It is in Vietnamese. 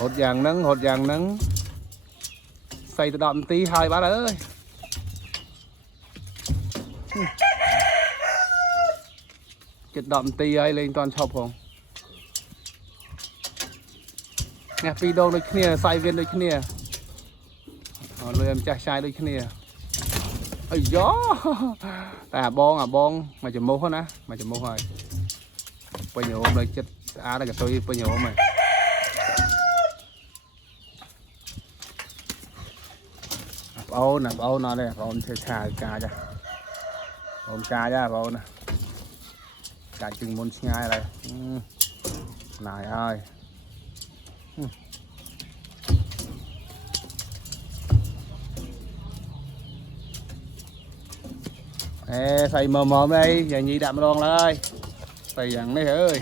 hột vàng nắng xây từ đậm tí hai bác ơi. Chết đậm tí ấy lên toàn chọc không nghe pi đâu đôi kia sai viên đôi kia lôi em trai đôi kia ơi gió bong mà chấm mốc á mà chấm mốc rồi bây giờ hôm nay chết là cái tôi bây giờ hôm này nạp âu nó đây âu chơi xài cá ra ôm cá ra âu nè cá chừng môn ngay này này ơi ê xài mờ đây giờ nhị đạm luôn ơi xài dặn đấy ơi